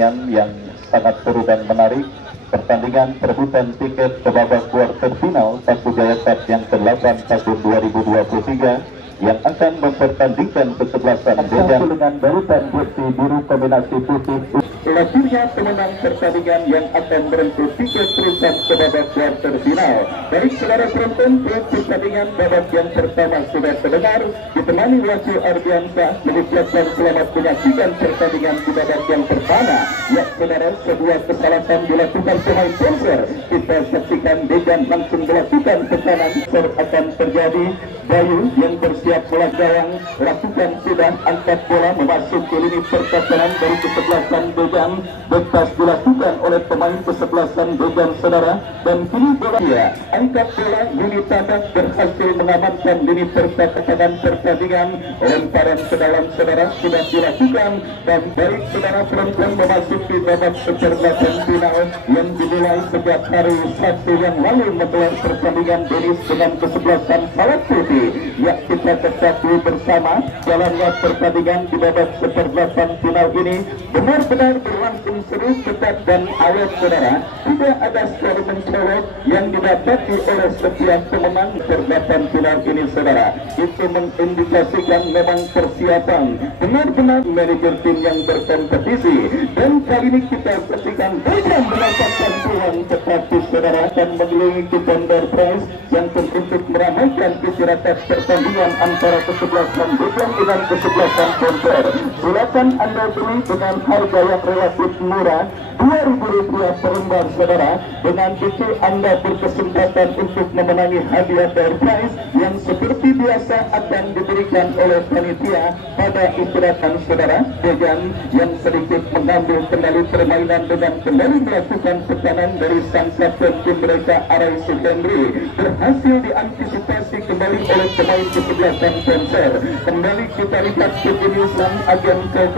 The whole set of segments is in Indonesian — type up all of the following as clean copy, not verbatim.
pertandingan yang sangat seru dan menarik. Pertandingan perebutan tiket ke babak kuarter final Paku Jaya Cup yang ke-8 tahun 2023 yang akan mempertandingkan kesebelasan dengan barutan jersey biru kombinasi putih. Lahirnya pemenang pertandingan yang akan merebut tiket terusan ke babak kuarter final. Baik saudara penonton, pertandingan babak yang pertama sudah terdengar, ditemani Wahyu Ardiansyah mengucapkan selamat menyaksikan pertandingan di babak yang pertama. Ya saudara, sebuah kesalahan dilakukan pemain sponsor. Kita saksikan Dejan langsung melakukan tekanan akan terjadi. Bayu yang bersiap bola gawang lakukan sudah angkat bola memasuki lini pertahanan dari kesebelasan Dejan. Bebas dilakukan oleh pemain kesebelasan Dejan saudara, dan kini bola angkat bola Yuni Tadak berhasil mengamankan lini pertahanan pertandingan. Lemparan ke dalam saudara sudah dilakukan, dan baik saudara penonton memasuki babak seperempat final yang dimulai sejak hari Sabtu yang lalu menggelar pertandingan tenis dengan kesebelasan Salak Putih. Ya, kita ketahui bersama jalannya pertandingan di babak seperempat final ini benar-benar berlangsung seru, ketat dan awet saudara. Tidak ada skor mencolok yang didapati oleh setiap pemenang perempat final ini saudara. Itu mengindikasikan memang persiapan benar-benar manajer tim yang berkompetisi, dan kali ini kita saksikan Dejan mendapatkan peluang tetapi saudara akan mengelilingi contender prize yang untuk meramaikan istirahat pertandingan antara kesebelasan Dejan dengan kesebelasan Sponsor. Silakan Anda beli dengan harga yang relatif murah, Rp2.000 per lembar saudara. Dengan itu Anda berkesempatan untuk memenangi hadiah door prize yang seperti biasa akan diberikan oleh panitia pada istirahatan saudara. Dejan yang sedikit mengambil kendali permainan dengan kembali melakukan tekanan dari sang kapten tim mereka Arai Suhendri berhasil diantisipasi kembali oleh pemain kesebelasan Sponsor. Kembali kita lihat kejeniusan agen KK.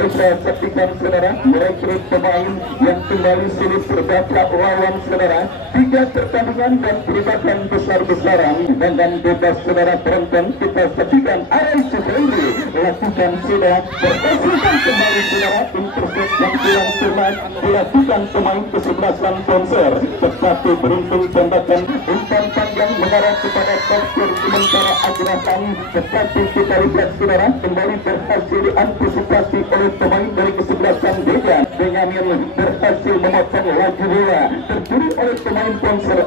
Kita saksikan saudara merekrut pemain yang kembali sulit berbacak lawan saudara. 3 pertandingan dan pelibatan besar-besaran dan bebas saudara penonton. Kita saksikan Arai Suhendri lakukan sudah berhasilkan kembali saudara intercept yang kurang cermat dilakukan pemain kesebelasan Sponsor, tetapi beruntung tembakan umpan panjang mengarah kepada postur sementara Agrahan, tetapi kita lihat saudara kembali berhasil diantisipasi oleh pemain dari kesebelasan Dejan. Benyamin berhasil memotong laju bola tercuri oleh pemain Sponsor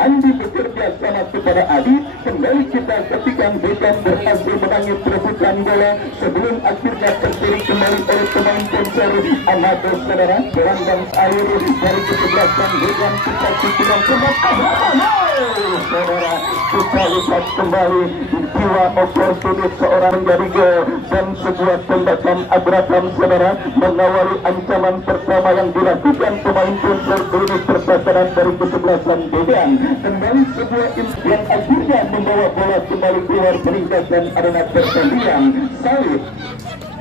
Andi bekerja sama kepada Adi. Kembali kita ketika Dejan berhasil menangis perebutan bola sebelum akhirnya tercuri kembali oleh pemain Sponsor Amados saudara. Gelandang air dari kesebelasan Dejan tetapi tidak sempat saudara. Kita lihat kembali jiwa oportunis seorang menjadi gol dan sebuah tembakan Abraham saudara mengawali ancaman pertama yang dilakukan pemain Sponsor ini pertahanan dari kesebelasan Dejan. Kembali sebuah yang akhirnya membawa bola kembali keluar meninggalkan arena pertandingan. Salib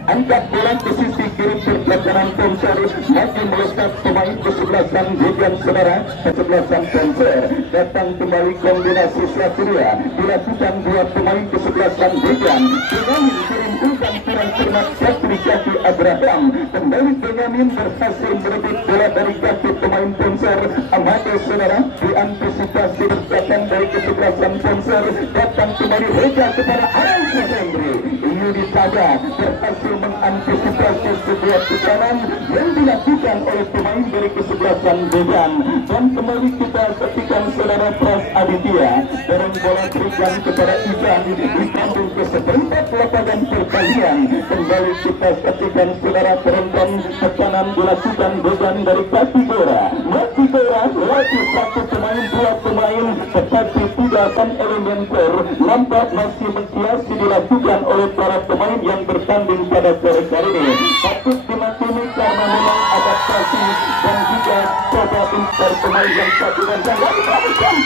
angkat bola ke sisi kiri pertahanan Sponsor, maju melesat pemain kesebelasan Dejan saudara. Kesebelasan Sponsor datang kembali kombinasi Satria dilakukan 2 pemain kesebelasan Dejan. Benyamin kirim umpan kurang cermat Satri Jati Abraham. Kembali Benyamin berhasil merebut bola dari kaki pemain Sponsor Amados saudara. Diantisipasi berdatang dari kesebelasan Sponsor, datang kembali Reja kepada Arai Suhendri. Yuni Tadak berhasil mengantisipasi sebuah tekanan yang dilakukan oleh pemain dari kesebelasan Dejan. Dan kembali kita saksikan saudara Pras Aditya dorong bola berikan kepada Ijan ditambung ke seperempat lapangan pertandingan. Kembali kita saksikan saudara penonton tekanan dilakukan Dejan dari kaki bola. Masih bola lagi 1 pemain 2 pemain tetapi tidak akan elementer nampak masih menghiasi dilakukan oleh para pemain yang bertanding pada sore kali ini. Patut dimaklumi karena memang adaptasi dan juga coba pintar pemain yang satu dan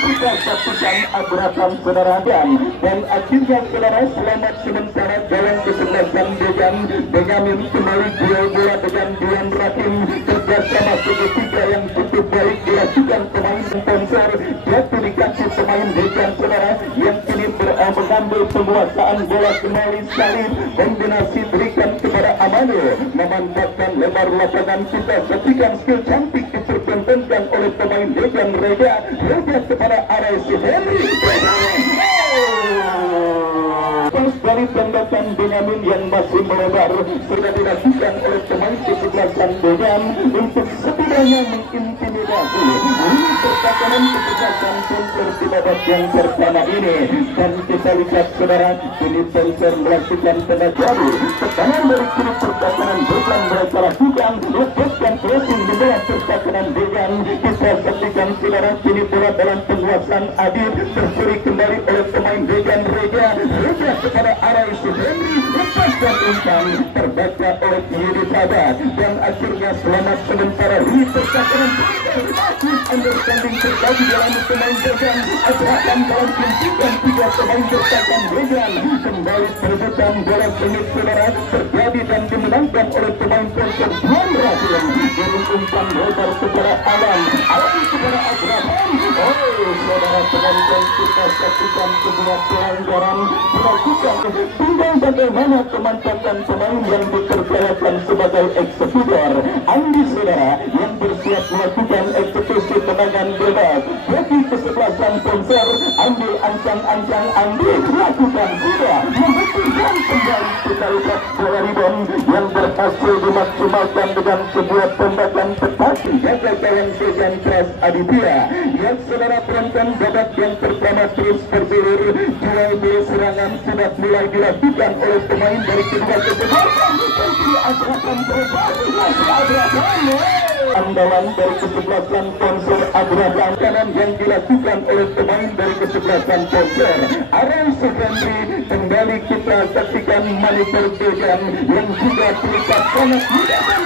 kita saksikan Abraham saudara dan akhirnya saudara selamat sementara jalan kesebelasan Dejan. Benyamin kembali duel bola dengan Dian Rakim. kerjasama segitiga yang cukup baik dilakukan pemain sponsor jatuh di kaki pemain Dejan saudara yang kini mengambil penguasaan bola kembali Salim, kombinasi berikan kepada Amano memanfaatkan lebar lapangan. Kita saksikan skill cantik dipertontonkan oleh pemain Dejan Reja kepada RS Henry. Dari tembakan Benyamin yang masih melebar sudah dilakukan oleh pemain kesebelasan Dejan untuk setidaknya mengintimidasi pertahanan kesebelasan Sponsor di babak yang pertama ini. Dan kita lihat saudara, ini Sponsor melakukan tanda baru tekanan dari kiri pertahanan Dejan mereka lakukan lepaskan pressing di bawah pertahanan Dejan. Kita saksikan saudara, kini bola dalam penguasaan Adil tercuri kembali oleh pemain Dejan Reja kepada RS Henry, lepaskan umpan terbaca oleh Yudi Sadat dan akhirnya selamat sementara di pertahanan. Understanding terjadi dalam pemain Dejan, asalkan dalam kunjungan tiga pemain pertahanan Dejan. Kembali perebutan bola sengit saudara terjadi dan dimenangkan oleh pemain Sponsor Juan Rasul. Dari umpan lebar kepada Alam kepada Abraham. Saudara penonton, kita saksikan sebuah pelanggaran dilakukan. Tinggal bagaimana pemanfaatan pemain yang dipercayakan sebagai eksekutor Andi saudara yang bersiap melakukan eksekusi tendangan bebas bagi kesebelasan Sponsor. Andi ancang-ancang Andi lakukan sudah membuktikan kembali. Kita lihat bola rebound yang berhasil dimaksimalkan dengan sebuah tembakan tetapi jaga gawang Dejan Pras Aditya yang saudara penonton. Babak yang pertama terus bergulir, duel serangan sudah mulai dilakukan oleh pemain dari kedua kesebelasan. Andalan dari kesebelasan Sponsor Abraham kanan yang dilakukan oleh pemain dari kesebelasan Sponsor RS Henry. Kembali kita saksikan monitor Dejan yang juga terikat sangat mudah dan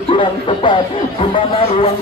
kurang tepat di mana ruang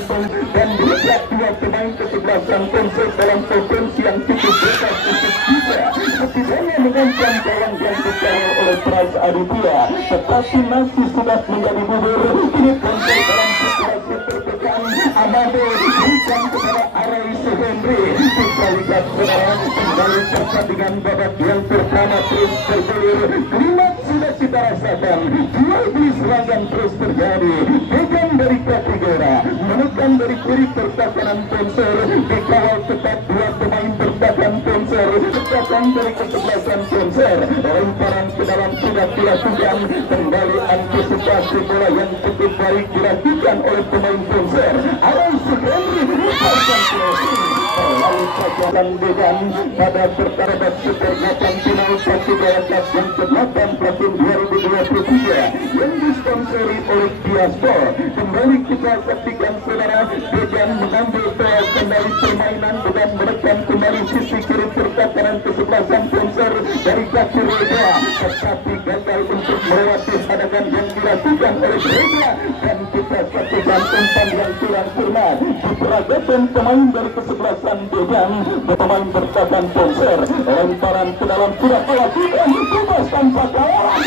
dan dilihat dua pemain kesebelasan Sponsor dalam potensi yang cukup besar untuk bisa setidaknya mengancam gawang yang dikawal oleh Pras Aditya, tetapi masih sudah menjadi bubur. Ini Sponsor dalam situasi tertekan. Amado diberikan kepada RS Henry. Kita lihat saudara, kembali pertandingan babak yang pertama terus bergulir. Klimaks sudah kita rasakan, jual beli serangan terus terjadi. Dejan dari Katigora menekan dari kiri pertahanan Sponsor, dikawal ketat dua pemain pertahanan Sponsor. Tekanan dari kesebelasan Sponsor, lemparan ke dalam sudah dilakukan. Kembali antisipasi bola yang cukup baik dilakukan oleh pemain Sponsor. RS Henry melepaskan closing lalu sajalan Dejan pada pertarungan Super 8 final Satu Jaya Cup yang ke-8 tahun 2023 yang disponsori oleh Diaspor. Kembali kita saksikan saudara, Dejan mengambil bola kembali permainan dengan menekan kembali sisi kiri pertahanan kesebelasan Sponsor dari kaki Reja, tetapi gagal untuk melewati hadangan yang dilakukan oleh Reja. Dan kita saksikan umpan yang kurang sempurna diperagakan pemain dari kesebelasan Dejan, pemain bertahan Sponsor. Lemparan ke dalam sudah melakukan bebas tanpa kawalan.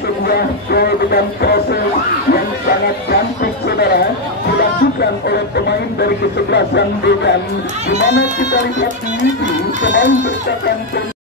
Sebuah gol dengan proses yang sangat cantik saudara dilakukan oleh pemain dari kesebelasan Dejan, di mana kita lihat ini pemain bertahan Sponsor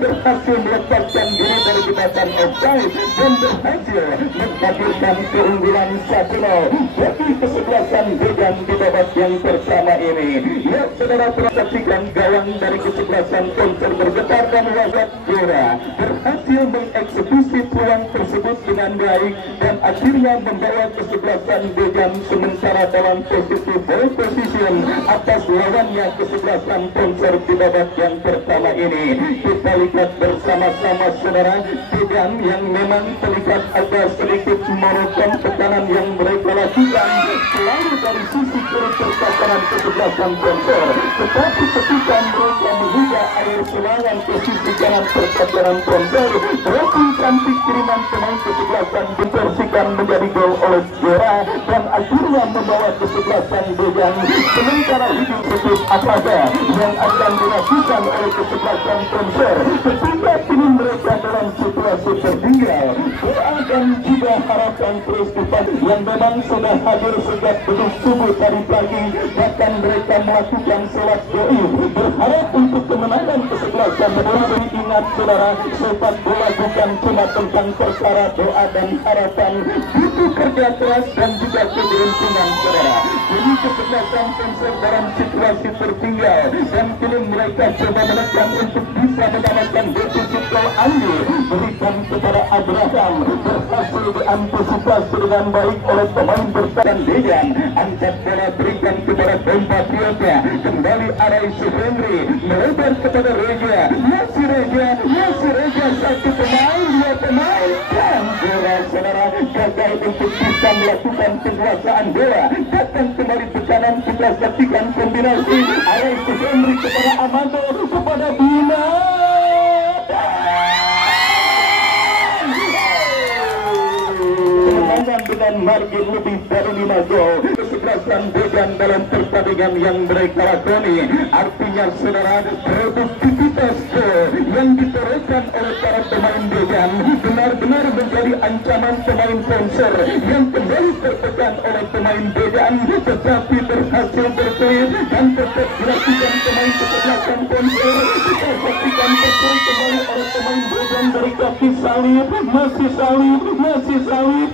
berhasil melepaskan diri dari jebakan offside dan berhasil menghadirkan keunggulan 1-0 bagi kesebelasan Dejan di babak yang pertama ini. Ya saudara, perhatikan gawang dari kesebelasan Sponsor bergetar dan wasit bola berhasil mengeksekusi peluang tersebut dengan baik dan akhirnya membawa kesebelasan Dejan sementara dalam posisi ball position atas lawannya kesebelasan Sponsor di babak yang pertama ini. Kita lihat bersama-sama saudara, Dejan yang memang terlihat agak sedikit merogoh tekanan yang mereka lakukan selalu dari sisi kiri pertahanan kesebelasan Sponsor, tetapi ketika mereka menghujat air serangan ke sisi kanan pertahanan sponsor. Crossing cantik kiriman pemain kesebelasan dibersihkan menjadi gol oleh Jora dan akhirnya membawa kesebelasan Dejan. Sementara itu putus Afaga yang akan dilakukan oleh kesebelasan sponsor. Ketika kini mereka dalam situasi tertinggal, doa dan juga harapan terus dipanggil yang memang sudah hadir sejak beduk subuh tadi pagi. Bahkan mereka melakukan sholat gaib berharap untuk kemenangan kesebelasan. Menurut ingat saudara, sepak bola bukan cuma tentang perkara doa dan harapan, butuh kerja keras dan juga keberuntungan saudara. Jadi kesebelasan sponsor dalam situasi tertinggal dan kini mereka coba menekan untuk bisa mendapatkan defisit gol ambil berikan kepada Abraham, berhasil diantisipasi dengan baik oleh pemain bertahan Dejan. Angkat bola berikan kepada Patriotnya, kembali Arai Henry melebar kepada Reja, masih Reja satu pemain, dua pemain dan bola saudara gagal untuk bisa melakukan penguasaan bola. Datang kembali ke kanan, kita saksikan kombinasi Arai Henry kepada Amado, kepada Bina. Dengan margin lebih dari 5 gol. Kesebelasan Dejan dalam pertandingan yang mereka lakoni, artinya saudara, produktivitas yang ditorehkan oleh para pemain Dejan benar-benar menjadi ancaman pemain sponsor yang kembali tertekan oleh pemain Dejan, tetapi berhasil berkelit dan tetap dilakukan pemain kesebelasan sponsor. Kita saksikan terkelit kembali oleh pemain Dejan dari kaki Salib, masih salib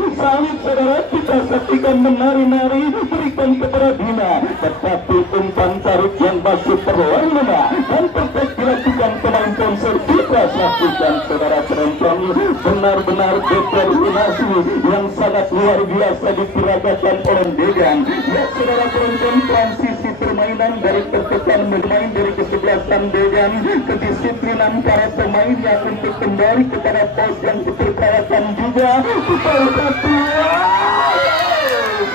saudara, kita saksikan menari-nari berikan kepada Bina, tetapi umpan tarik yang masuk berwarna dan perfect dilakukan pemain sponsor. Kita saksikan saudara penonton, benar-benar determinasi yang sangat luar biasa diperagakan oleh Dejan. Ya saudara penonton, transisi permainan dari tertekan bermain dari kesebelasan Dejan, kedisiplinan para pemainnya untuk kembali kepada pos yang dipercayakan juga.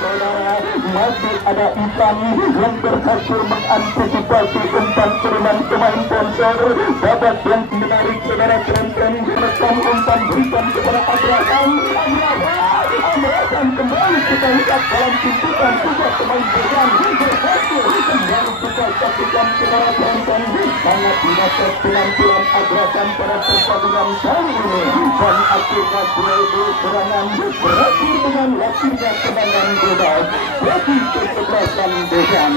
Saudara, masih ada Ivan yang berhasil mengantisipasi umpan kiriman pemain sponsor. Babak yang menarik saudara penonton, merekam umpan berikan kepada Abraham kembali kita lihat dalam tuntutan juga pemain Dejan berhasil kembali kita saksikan saudara penonton. Sangat dinasih penampilan Abraham pada pertandingan kali ini dan akhirnya duel serangan berakhir dengan lahirnya kemenangan bebas bagi kesebelasan Dejan.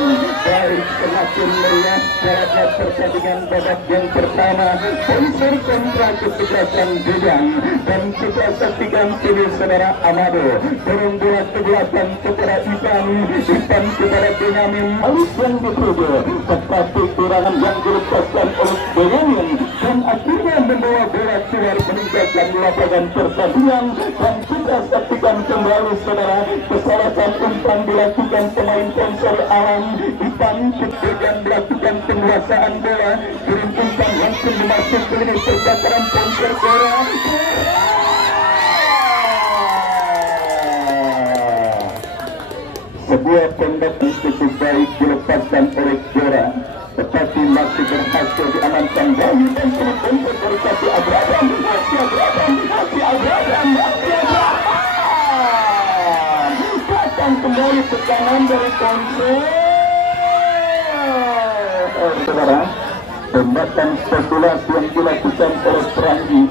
Baik, semakin meriah jaraknya pertandingan babak yang pertama sponsor kontra kesebelasan Dejan, dan kita saksikan kini saudara Amado turun bola ke belakang kepada Ivan kepada Benyamin halus yang dituju, tetapi kurangan yang dilepaskan oleh Benyamin dan akhirnya membawa bola keluar meninggalkan lapangan pertandingan. Dan kita saksikan kembali saudara, kesalahan umpan dilakukan pemain sponsor Alam. Ivan Dejan melakukan penguasaan bola, kirim umpan langsung masuk ke lini pertahanan sponsor Korea. Sebuah tembakan cukup baik dilepaskan oleh Jora, tetapi masih berhasil diamankan Bayu dan terus untuk dari kaki Abraham. Datang kembali ke kanan dari sponsor. Saudara, tembakan spekulasi yang dilakukan oleh Pranggi,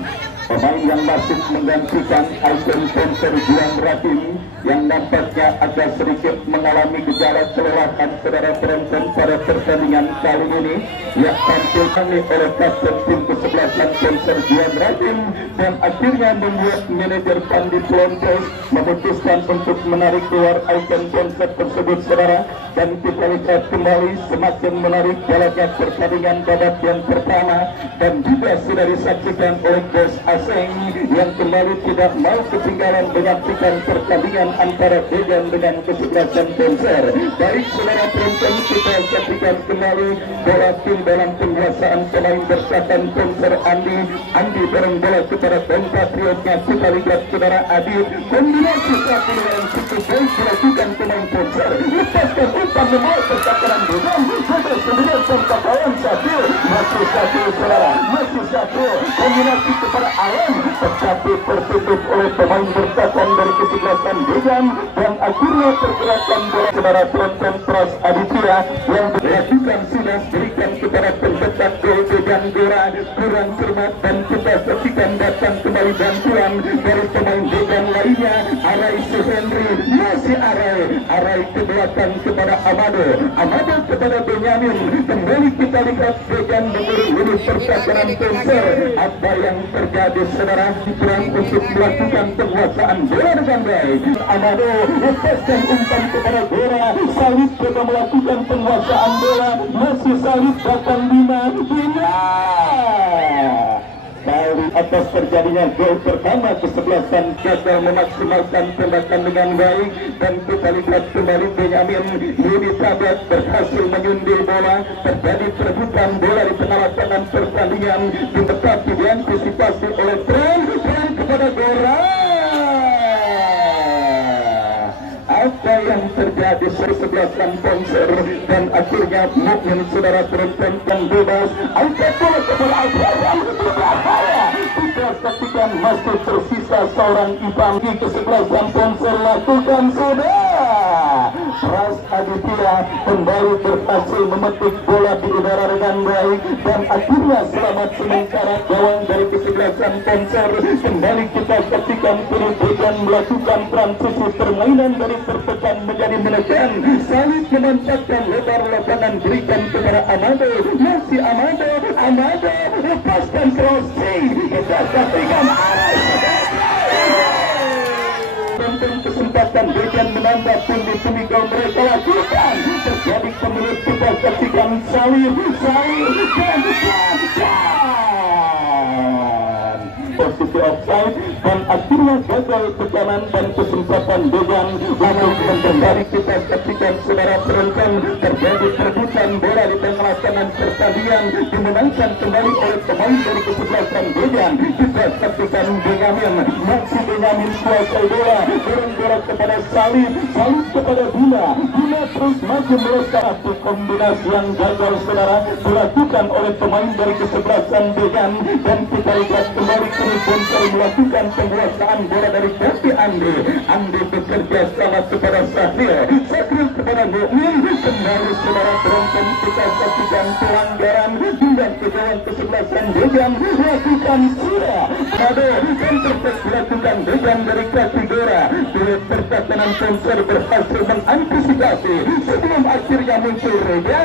pemain yang masih menggantikan ikon sponsor Juan Ratim yang nampaknya agak sedikit mengalami gejala kelelahan saudara penonton pada pertandingan kali ini, yang tampil oleh kapten tim kesebelasan sponsor Juan Ratim, dan akhirnya membuat manajer Pandi Pelontos memutuskan untuk menarik keluar ikon sponsor tersebut saudara. Dan kita lihat kembali semakin menarik jalannya pertandingan babak yang pertama, dan juga sudah disaksikan oleh Bos Aseng yang kembali tidak mau ketinggalan menyaksikan pertandingan antara Dejan dengan kesebelasan sponsor. Baik saudara penonton, kita saksikan kembali bola tim dalam penguasaan pemain bertahan sponsor Andi bareng bola kepada Patriotnya. Kita lihat saudara Adit, kombinasi satu yang cukup baik dilakukan pemain sponsor, lepaskan umpan membawa pertahanan Dejan, kemudian pertahanan Sabil masih satu saudara, masih satu kombinasi kepada Alam, tetapi tertutup oleh pemain bertahan dari kesebelasan Degan, dan akhirnya pergerakan bola saudara penonton Pras Aditya yang dilakukan sudah berikan kepada pencetak gol Degan Gora kurang cermat, dan kita saksikan datang kembali bantuan dari pemain Degan lainnya. Arai Suhendri, masih Arai ke belakang kepada Amado kepada Benyamin. Kembali kita lihat Degan mengurus percakapan konser. Apa yang terjadi saudara? Kurang untuk melakukan penguasaan bola dengan baik. Amado lepaskan umpan kepada Gora. Salib coba melakukan penguasaan bola, masih Salib datang 5. Dari atas terjadinya gol pertama kesebelasan gagal memaksimalkan tembakan dengan baik, dan kita lihat kembali Benyamin Yudi Sabat berhasil menyundul bola. Terjadi perebutan bola di tengah lapangan pertandingan, tetapi diantisipasi oleh Tren kepada Gora. Apa yang terjadi kesebelasan konser, dan akhirnya Mukmin saudara tertentang bebas. Angkat bola kepada Abraham kita saksikan masih tersisa seorang Ipang di kesebelasan konser lakukan sudah. Pras Aditya kembali berhasil memetik bola di udara dengan baik, dan akhirnya selamat sementara gawang dari kesebelasan konser. Kembali kita saksikan Degan melakukan transisi permainan dari tertekan menjadi menekan. Salib menampakkan lebar lapangan, berikan kepada Amado, masih Amado lepaskan crossing, kita saksikan Tonton kesempatan Degan menambah pundi-pundi gol mereka lakukan. Terjadi pemilik, kita saksikan Salib posisi offside, dan akhirnya gagal tekanan dan kesempatan Degan untuk kembali. Kita saksikan saudara penonton, terjadi perebutan bola di tengah lapangan pertandingan, dimenangkan kembali oleh pemain dari kesebelasan Degan. Kita saksikan Benyamin, masih Benyamin kuasai bola, dorong bola kepada Salib kepada Bima terus maju melesat. Kombinasi yang gagal saudara dilakukan oleh pemain dari kesebelasan Degan, dan kita lihat kembali Bonser melakukan penguasaan bola dari kaki Andi bekerja sama kepada Sakril kepada Mukmin. Kembali saudara penonton, kita saksikan pelanggaran hingga ke gawang kesebelasan Degan lakukan sudah. Amado dan dilakukan Degan dari kaki Gora. Duet pertahanan Bonser berhasil mengantisipasi sebelum akhirnya muncul Rega.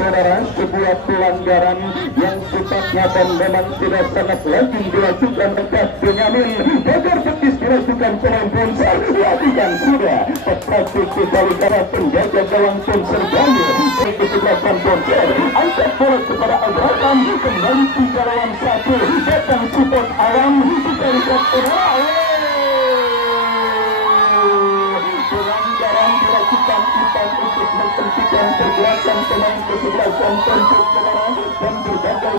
Saudara, sebuah pelanggaran yang sifatnya dan memang tidak sangat lazim dilakukan oleh Benyamin. Pagar betis dilakukan pemain Bonser, lakukan sudah. Tetapi kita lihat penjaga gawang Bonser Bayu dari kesebelasan Bonser, angkat bola kepada Abraham, kembali 3 lawan 1, datang support Alam. Kita lihat pelanggaran dilakukan Ipang untuk menghentikan pergerakan pemain kesebelasan Bonser saudara, dan berbagai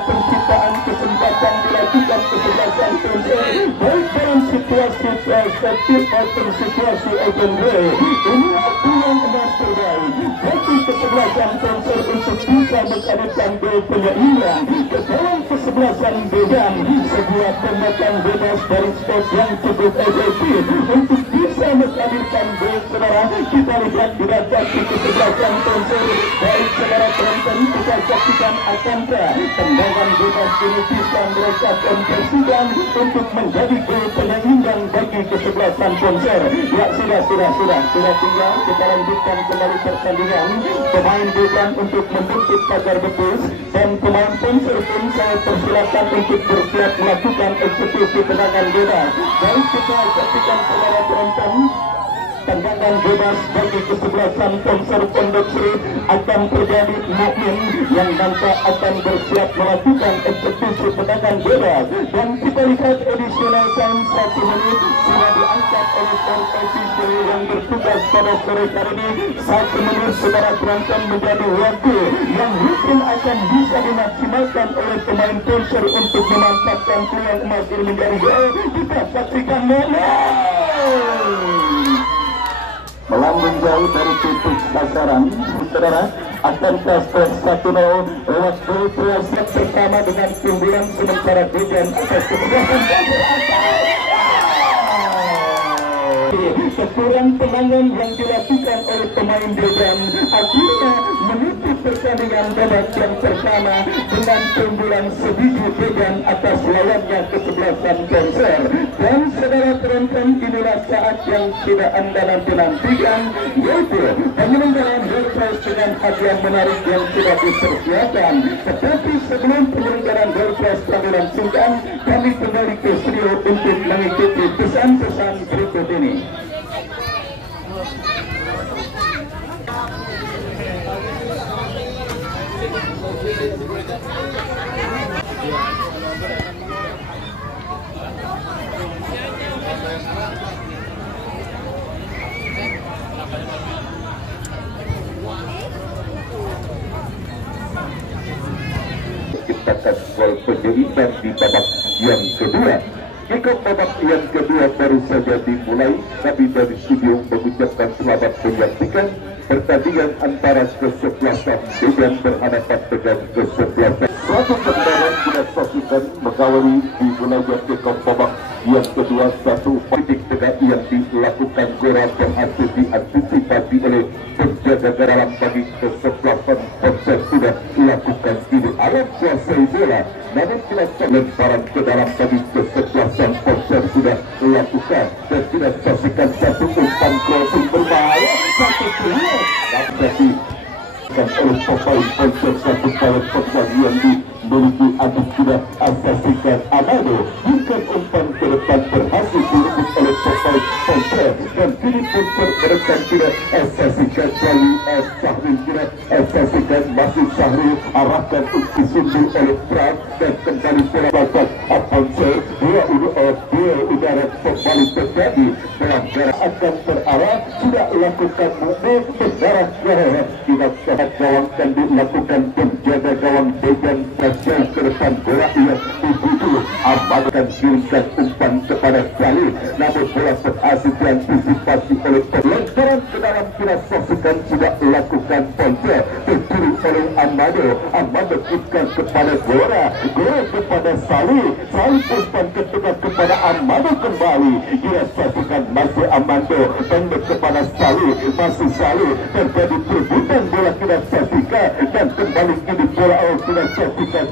penciptaan kesempatan dilakukan kesebelasan Bonser, baik dalam situasi efektif maupun situasi open play. Inilah peluang emas terbaik bagi kesebelasan Bonser untuk bisa menghadirkan gol penyeimbang ke dalam kesebelasan Degan. Sebuah tembakan bebas dari spot yang cukup efektif untuk bisa menghadirkan gol saudara. Kita lihat didapat di kesebelasan Bonser. Baik saudara penonton, kita saksikan akankah tendangan bebas ini bisa mereka konversikan untuk menjadi gol penyeimbang bagi kesebelasan Bonser. Ya sudah tinggal kita lanjutkan kembali pertandingan. Pemain Degan untuk membentuk pagar betis, dan pemain Bonser pun saya persilakan untuk bersiap melakukan eksekusi tendangan bebas. Baik kita saksikan saudara penonton, tendangan bebas bagi kesebelasan Bonser Pondok Sri akan terjadi. Mukmin yang nampak akan bersiap melakukan eksekusi tendangan bebas, dan kita lihat additional time 1 menit sudah diangkat oleh fourth official yang bertugas pada sore hari ini. 1 menit saudara penonton menjadi waktu yang mungkin akan bisa dimaksimalkan oleh pemain Bonser untuk memantapkan peluang emas ini menjadi gol. Kita saksikan sasaran, saudara, akan kelas 1-0 waktu proses pertama dengan keunggulan sementara Dejan atas kesebelasan kekurangan penangan yang dilakukan oleh pemain Dejan akhirnya menutup pertandingan babak yang pertama dengan keunggulan sebiji Dejan atas lawannya kesebelasan Konser. Dan saudara penonton, inilah saat yang tidak Anda nanti-nantikan, yaitu penyelenggaraan door prize dengan hadiah menarik yang sudah dipersiapkan. Tetapi sebelum penyelenggaraan door prize kami langsungkan, kami kembali ke studio untuk mengikuti pesan-pesan berikut ini. Menciptakan gol penyeimbang di babak yang kedua. Jika babak yang kedua baru saja dimulai, kami dari studio mengucapkan selamat menyaksikan pertandingan antara kesebelasan Dejan berhadapan dengan kesebelasan. Suatu kendaraan kita saksikan mengawali dimulainya kickoff babak yang kedua. Satu politik tegak yang dilakukan Gora berhasil diantisipasi oleh penjaga dalam bagi kesebelasan. Konser sudah dilakukan ini alam kuasai bola, namun kita lemparan ke dalam bagi kesebelasan. Konser sudah dilakukan dan kita saksikan satu umpan crossing berbahaya, satu clear dan jadi oleh pemain Konser satu kali pertandingan dimiliki adik sudah asasikan Amado. Bukan umpan ke depan berhasil direbut oleh pemain Konser dan kini Konser mereka tidak asasikan kali Syahri tidak asasikan masih Syahri arahkan untuk disundur oleh Pram dan kembali perabatan Konser dua udara kembali terjadi pelanggaran akan terarah sudah lakukan mundur berdarah jahat tidak sangat gawang dan dilakukan penjaga gawang Dejan jauh ke depan bola yang dituju akan kirimkan umpan kepada Salih, namun bola berhasil diantisipasi oleh pelontaran ke dalam kita saksikan sudah lakukan Konser terkiri oleh Amado kirimkan kepada Gora kepada Salih umpan ketika kepada Amado kembali kita saksikan masih Amado pendek kepada Salih masih Salih terjadi perebutan bola kita saksikan dan kembali kini bola kita saksikan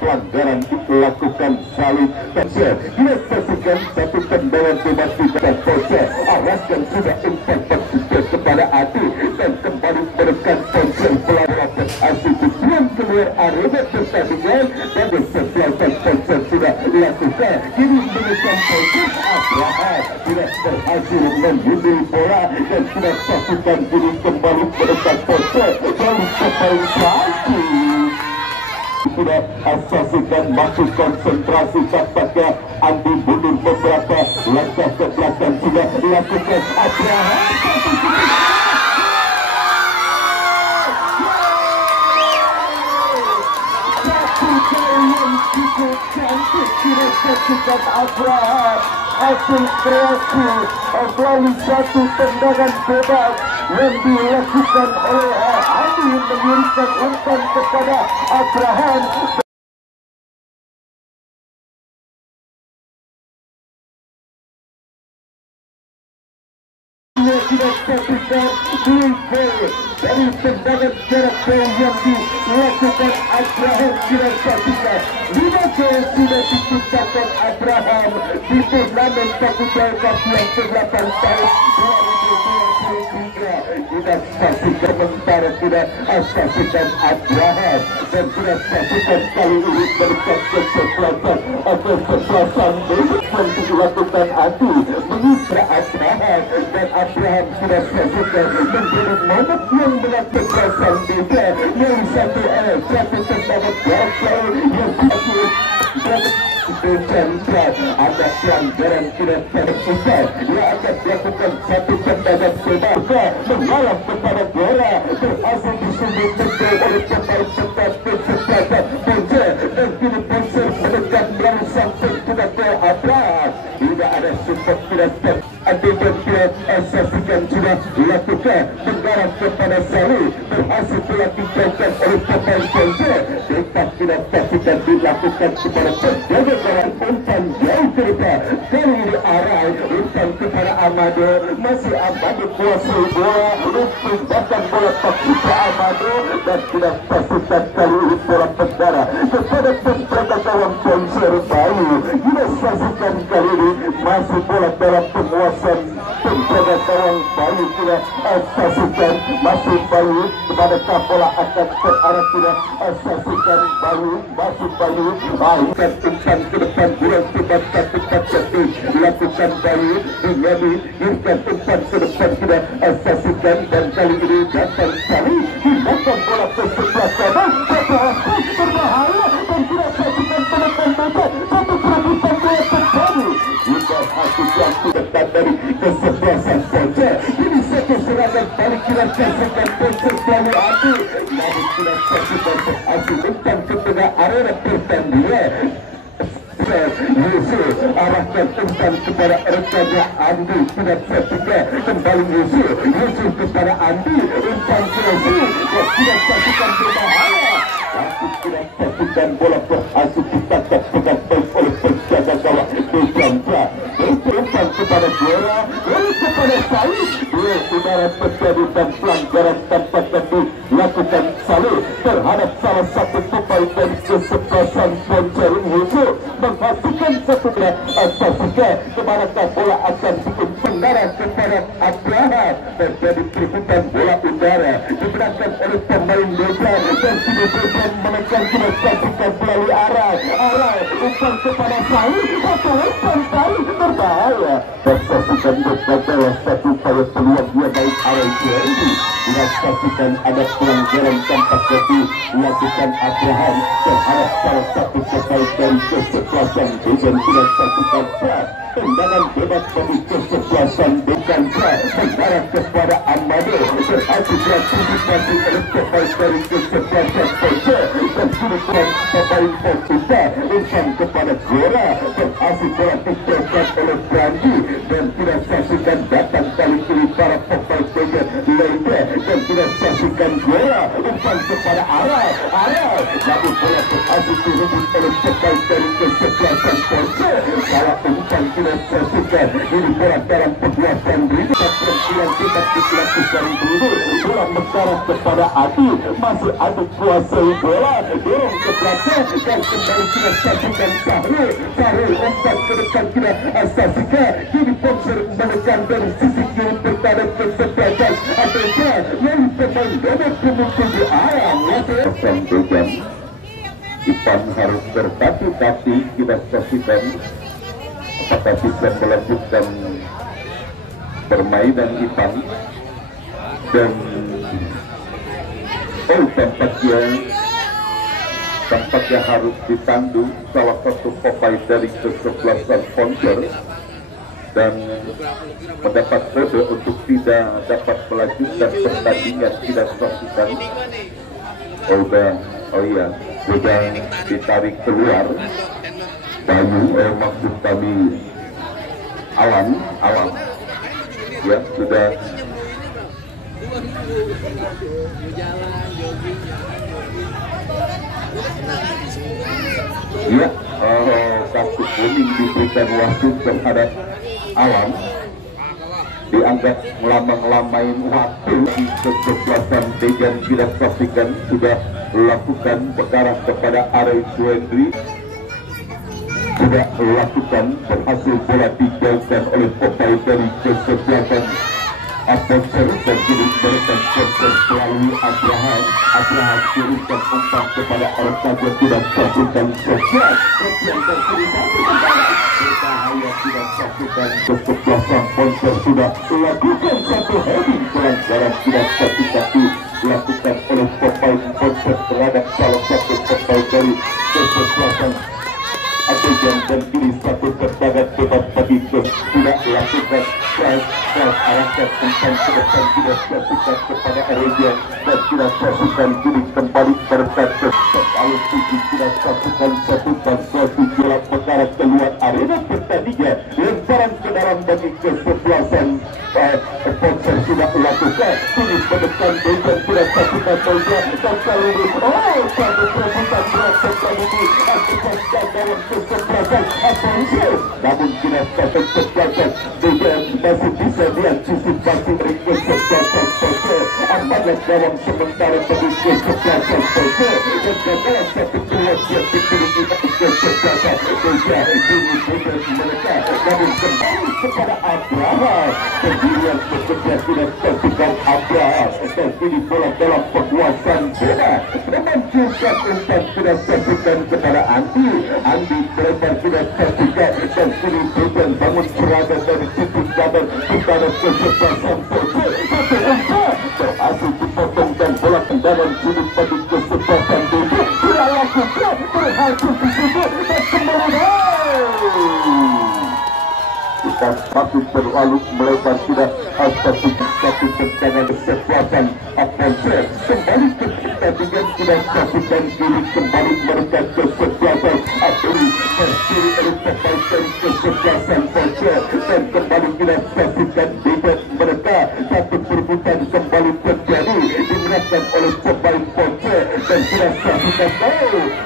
pelanggaran dilakukan Salih Konser. Kita saksikan satu tendangan bebas dan Konser arahkan sudah umpan persisnya kepada Adi dan kembali menekan Konser pelanggaran Adi tujuan keluar area pertandingan dan kesebelasan Konser sudah dilakukan kini menekan Konser Abraham tidak berhasil menghindari bola dan sudah saksikan kini kembali menekan Konser lalu pemain Brazil sudah asasikan masuk konsentrasi tampaknya Andi mundur beberapa langkah ke belakang sudah dilakukan Abraham cantik dirasakan Abraham hasil kreasi melalui satu tendangan bebas yang dilakukan oleh Andi mengirimkan umpan kepada Abraham. Tidak terpisah dari tendangan jarak jauh yang dilakukan Abraham tidak terpisah. 5 gol sudah diciptakan Abraham di turnamen Pakujai Cup yang ke-8 tahun 2023. Kita saksikan sementara tidak saksikan Abraham dan tidak saksikan kali ini berkat kesempatan yang dilakukan Adi mengira Abraham dan Abraham sudah saksikan menjadi momok yang melakukan Deja yang satu tendangan jarak jauh yang ada pelanggaran tidak terpisah yang akan dilakukan satu tendangan bebas mengalah kepada bola berhasil disundul betul oleh pemain kesebelasan Konser dan kini Konser menekan melalui sang pengguna gol Abraham. Tidak ada support tidak Andi dan saksikan sudah dilakukan menggarap kepada Sari berhasil dilakukan oleh pemain Ponce. Tetap tidak saksikan dilakukan kepada penjaga gawang umpan jauh ke depan. Kali ini arah umpan kepada Amado, masih Amado kuasai bola untuk bahkan bola kepada Amado dan tidak saksikan kali ini bola penjara kepada penjaga gawang Ponce Bayu. Kita saksikan kali ini masih bola dalam penguasaan penjaga gawang Bayu. Tidak saksikan masih Bayu kepada bola akan terarah. Tidak saksikan Bayu masih Bayu bahkan umpan ke depan bola cepat satu lakukan Bayu Nyami hirkan umpan ke depan. Tidak saksikan dan kali ini datang Sari dimakan bola ke sebelah kanan berbahaya dan tidak saksikan penekan bebas satu perebutan bola terjadi. Juga hasil yang dekat dari kesebelasan Ponce. Ini satu serangan balik tidak saksikan Ponce selalu adu. Namun tidak saksikan berhasil umpan ke tengah arena pertandingan. Yusuf arahkan umpan kepada rekannya Andi. Tidak saksikan kembali Yusuf kepada Andi. Umpan ke Yusuf tidak saksikan berbahaya. Tapi tidak saksikan bola berhasil ditangkap dengan baik oleh penjaga gawang Dejandra. Umpan kepada bola lalu kepada Said. Dua udara terjadi dan pelanggaran tanpa dilakukan Saleh terhadap salah satu pemain dari kesebelasan Ponce Yusuf menghasilkan satu gol. Saksikan kepada bola akan diumpan kepada Abraham. Terjadi perebutan bola udara dimenangkan oleh pemain Dejan dan Dejan menekan. Tidak saksikan melalui arah umpan kepada Said atau umpan Said berbahaya. Dan saksikan berkatalah satu upaya peluang dia baik arah ini. Tidak saksikan ada pelanggaran tanpa dilakukan Abraham terhadap salah satu pemain dari kesebelasan Dejan. Tidak saksikan tendangan bebas bagi kesebelasan Dejan mengarah kepada Amado berhasil diantisipasi oleh pemain dari kesebelasan Ponce dan kemudian pemain Ponce umpan kepada Gora berhasil bola ditekan oleh Brandi dan tidak saksikan datang kali ini para pemain Dejan lainnya dan tidak saksikan Gora umpan kepada Arah namun bola berhasil direbut oleh pemain dari kesebelasan Ponce. Kalau umpan tidak saksikan ini bola dalam penguasaan diri dan perempuan tidak dilakukan dulu. Bola mengarah kepada Adi, masih Adi kuasai bola dorong ke belakang dan kembali tidak saksikan Sahrul umpan ke depan tidak saksikan. Kini Ponce menekan dari sisi kiri kepada kesebelasan Adega yang pemain dobel pemukul di arah Dejan. Ipan harus berhati-hati tidak saksikan apakah bisa melanjutkan permainan Ipan dan tampaknya harus ditandu salah satu pemain dari kesebelasan Ponce dan mendapat kode untuk tidak dapat melanjutkan pertandingan. Tidak saksikan sudah ditarik keluar Bayu maksud kami Alam ya sudah ya kartu kuning diberikan wasit terhadap Alam dianggap ngelamang-lamain waktu. Di kesebelasan Dejan tidak saksikan sudah melakukan perkara kepada Arif Suhendri sudah melakukan berhasil bola dijauhkan oleh pemain dari kesebelasan Ponce dan kini memberikan proses melalui Abraham kirimkan umpan kepada orang saja tidak saksikan sosial dan kini berbahaya tidak saksikan. Kesebelasan Ponce sudah melakukan satu heading pelanggaran tidak saksikan dilakukan oleh pemain Ponce terhadap salah satu pemain dari kesebelasan Dejan dan kini satu tendangan bebas bagi tidak lakukan arahkan umpan ke depan tidak saksikan kepada Aredian dan tidak saksikan kini kembali berkata kalau tujuh tidak saksikan satu bangsa dalam perkara keluar arena pertandingan lemparan ke dalam bagi kesebelasan sponsor sudah lakukan finish mendekat Dejan sudah saksikan saja dan kali ini pada perebutan berat kali ini antipaskan dalam kesempatan sponsor namun kini satu kesempatan Dejan masih bisa diantisipasi dari kesempatan sponsor amanlah dalam sementara bagi kesempatan sponsor dan dalam satu keluar yang dipiliki kesempatan Dejan ini bukan mereka namun kembali kepada Abraham kemudian bekerja sudah saksikan Abraham dan ini bola dalam penguasaan bola memanjurkan umpan sudah saksikan kepada Andi melebar sudah saksikan dan kini Dejan bangun berada dari titik badan kepada kesempatan Poce satu umpan berhasil dipotong dan bola tendangan kini pada kesempatan Dejan sudah lakukan berhasil disebut dan kembali kita masih berlalu melebar sudah satu tendangan kesempatan Poce kembali ke pertandingan sudah saksikan kini kembali mereka kesempatan Abdul berdiri dari pemain dari kesempatan Poce dan kembali kita saksikan Dejan mereka satu perebutan kembali terjadi dimenangkan oleh pemain Poce dan sudah saksikan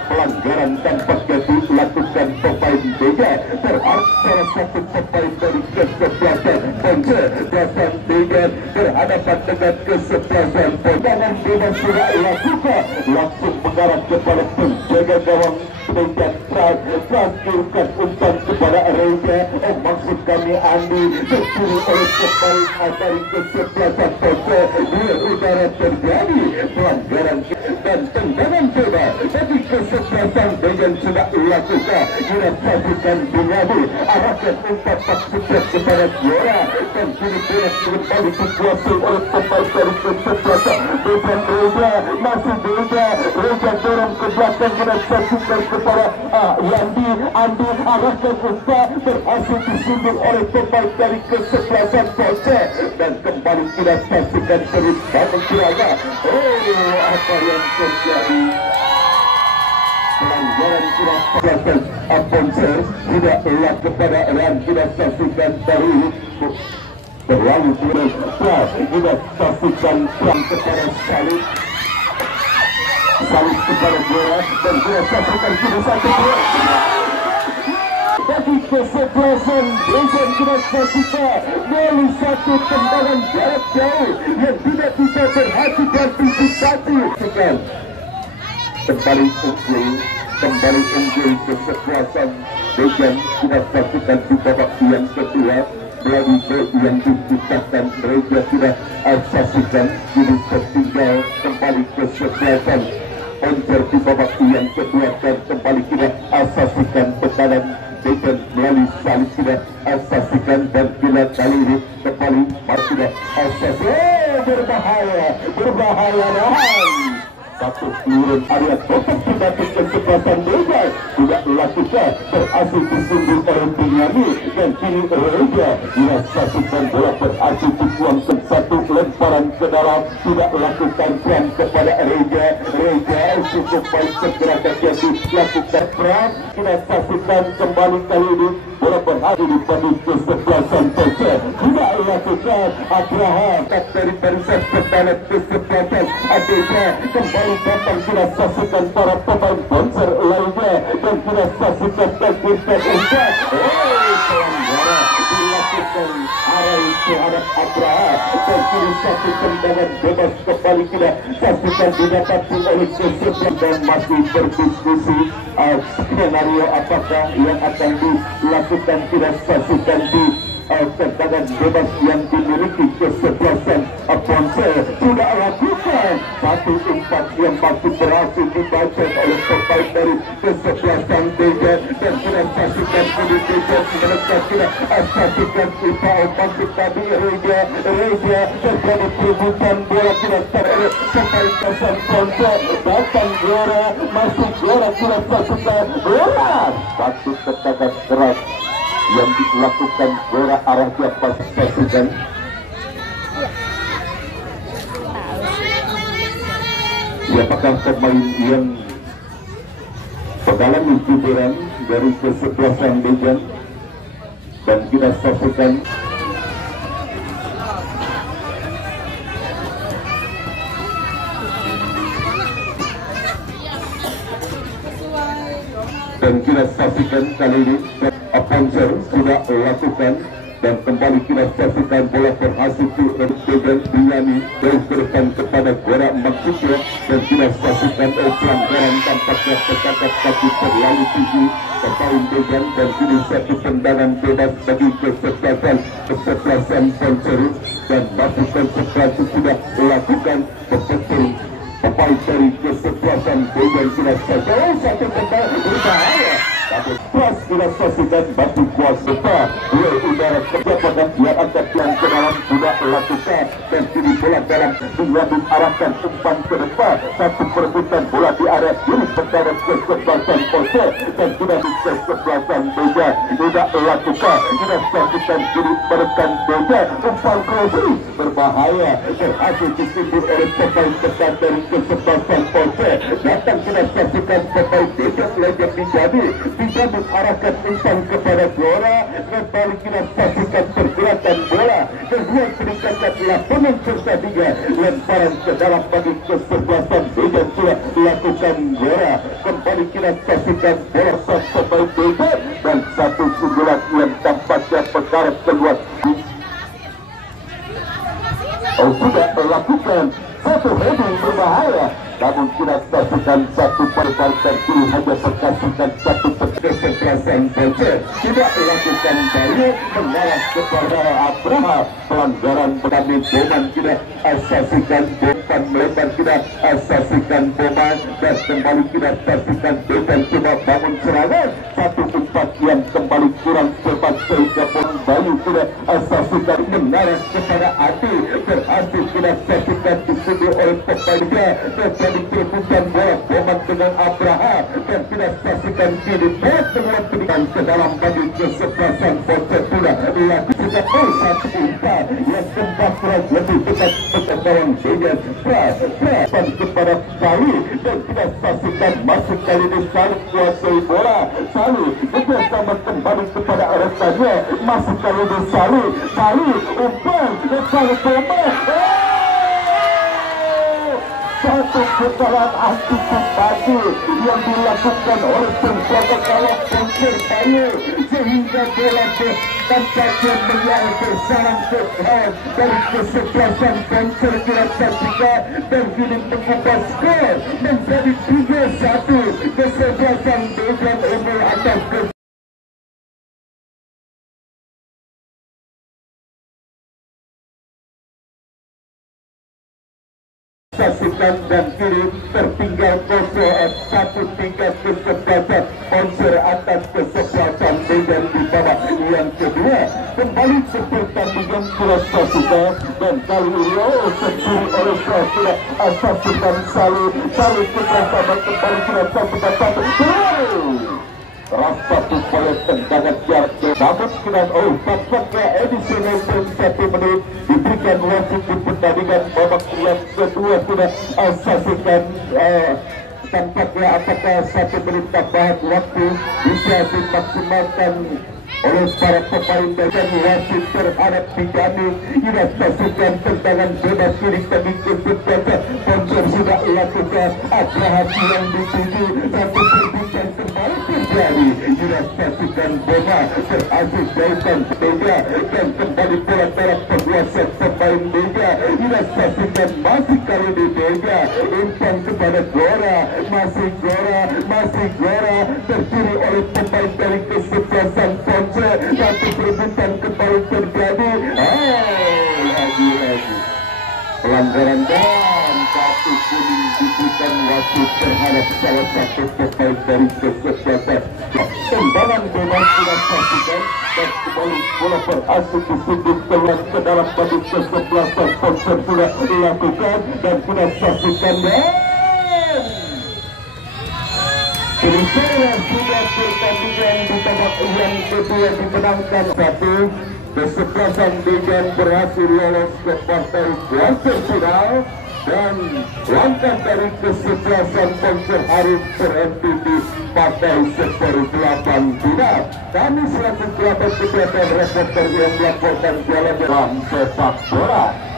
pelanggaran tampaknya dilakukan pemain Dejan terhadap salah satu pemain dari kesempatan Poce dan Dejan berhadapan dengan kesempatan tendangan bebas sudah lakukan langsung mengarah kepada penjaga gawang Dejan transferkan umpan kepada Reza maksud kami Andi tercuri oleh pemain dari kesempatan Poce di udara terjadi pelanggaran dan tendangan bebas tapi kesempatan Dejan sudah lakukan dirasakan Binabi arahkan umpan maksudnya kepada Giora dan kini bola kembali dikuasai oleh pemain dari kesempatan Dejan Reza masih Reza dorong ke belakang menyaksikan kepada Andi arahkan umpan berhasil disundul oleh pemain dari kesempatan Poce dan kembali kita saksikan terus bangun kiraga apa yang terjadi pelanggaran kesempatan Poce tidak elak kepada Ran kita saksikan terus berlalu terus kita saksikan kepada Salib kepada Giora dan Giora saksikan sudah satu bagi kesebelasan Dejan kita saksikan melalui satu tendangan jarak jauh yang tidak bisa berhasil diantisipasi kembali unggul kesebelasan Dejan kita saksikan di babak yang kedua melalui gol yang diciptakan Reza sudah saksikan kini tertinggal kembali kesebelasan Pocer di babak yang kedua dan kembali kita saksikan tekanan Dejan melalui Salib sudah saksikan dan bila kali ini kembali sudah saksikan berbahaya satu turun area kotak sebagai kesempatan Dejan tidak melakukan berhasil disundul oleh Binyani dan kini Reza dirasakan bola berhasil dituangkan satu lemparan ke dalam tidak lakukan peran kepada Reza cukup baik segera terjadi lakukan peran kita saksikan kembali kali ini bola berhasil pada kesebelasan Poce tidak lakukan Abraham dari barisan pertahanan kesempatan Dejan kembali datang kita saksikan para pemain Pocer lainnya dan kita saksikan teknikkan umpan pelanggaran dilakukan arah terhadap Abraham dan kini satu tendangan bebas kembali kita saksikan didapati oleh kesempatan dan masih berdiskusi skenario apakah yang akan dilakukan tidak saksikan di tendangan bebas yang dimiliki kesebelasan Poce sudah lakukan satu umpan yang masih berhasil dibaca oleh pemain dari kesebelasan Dejan dan sudah saksikan oleh Dejan mereka sudah saksikan upaya masuk tadi Reza terjadi perebutan bola sudah oleh pemain kesebelasan Poce datang Giora masuk Giora sudah saksikan bola satu tendangan keras yang dilakukan Giora arah siapa saksikan siapakah pemain yang mengalami cederaan dari kesebelasan Dejan dan kita saksikan dan kita saksikan kali ini sponsor sudah lakukan dan kembali kita saksikan bola berhasil dengan Biani dari ke depan kepada Gora Maksudnya dan kita saksikan pelanggaran tampaknya tercatat kaki terlalu tinggi pemain Degan dan kini satu tendangan bebas bagi kesebelasan sponsor dan masukan seperti sudah lakukan betul pemain dari kesebelasan Degan kita saja satu tendangan berbahaya. Plus kita saksikan batu kuas depan dua udara kecepatan dia angkat yang ke dalam sudah lakukan dan kini bola dalam hingga diarahkan umpan ke depan satu perebutan bola di area kiri pertahanan kesebelasan Polsek dan sudah di kesebelasan Beja tidak lakukan kita saksikan kiri menekan Beja umpan crossing berbahaya berhasil disindir oleh pemain depan dari kesebelasan Polsek datang kita saksikan pemain Beja lagi menjadi bisa mengarahkan umpan kepada Gora kembali kita saksikan pergerakan bola kedua peningkatan lapangan serta tiga lemparan ke dalam bagi kesebelasan Beja sudah dilakukan Gora kembali kita saksikan bola sampai Beja dan satu sundulan yang tampaknya berdarah keluar sudah melakukan satu heading berbahaya namun kita saksikan satu perbaikan dulu hanya berkasihkan satu kesebelasan Polsek tidak melakukan bayu mengarah kepada Abraham pelanggaran kami Boman kita asasikan Boman melebar kita asasikan Boman dan kembali kita saksikan Boman coba bangun serangan satu umpan yang kembali kurang cepat sehingga Boman bayu kita asasikan mengarah kepada Adi berhasil kita saksikan disini oleh pemainnya terjadi perebutan bola Boman dengan Abraham dan kita saksikan kini dengan pendidikan ke dalam bagi kesebelasan Polsek sudah dilakukan satu umpan yang sempat lebih dekat ke bawah Beja dan kepada Sali dan kita saksikan masuk kali ini Sali kuasai bola Sali bersama kembali kepada rekannya masuk kali ini Sali umpan dan Sali pemain satu kesalahan antisipasi yang dilakukan oleh penjaga gawang Polsek Bayu sehingga bola tampaknya menyala bersarang ke gawang dari kesebelasan Polsek kita saksikan dan kini mengubah skor menjadi 3-1 kesebelasan Degan unggul atas saksikan dan kiri tertinggal 1-3 kesebelasan Polsek atas kesebelasan Degan di babak yang kedua kembali ke pertandingan kita saksikan dan kali ini tercuri oleh sudah saksikan Sali kita sama kembali kita saksikan satu rasa upaya tendangan jarak namun kita tampaknya additional 1 menit diberikan wasit di pertandingan babak yang kedua sudah saksikan tampaknya apakah 1 menit tambahan waktu bisa dimaksimalkan oleh para pemain dan wasit terhadap Bijani kita saksikan tendangan bebas kiri bagi kesebelasan Polsek sudah lakukan Abraham yang dituju satu perbuatan kembali terjadi kita saksikan Boma berhasil jauhkan Beja dan kembali bola dalam penguasaan pemain Beja kita saksikan masih kali di Beja umpan kepada Gora masih Gora tercuri oleh pemain dari kesebelasan Polsek satu perebutan kembali terjadi lagi pelanggaran dan kartu kuning diberikan wasit terhadap salah satu pemain dari kesebelasan tendangan bebas kita saksikan dan kembali bola berhasil disundul keluar ke dalam bagi kesebelasan Polsek sudah dilakukan dan kita saksikan Persela sudah pertandingan di babak yang kedua dimenangkan satu kesebelasan Degan berhasil lolos ke partai kuarter final dan langkah dari kesebelasan Polsek harus berhenti di partai sektor 8 final. Kami selaku kerabat kegiatan reporter yang melaporkan jalan sepak bola.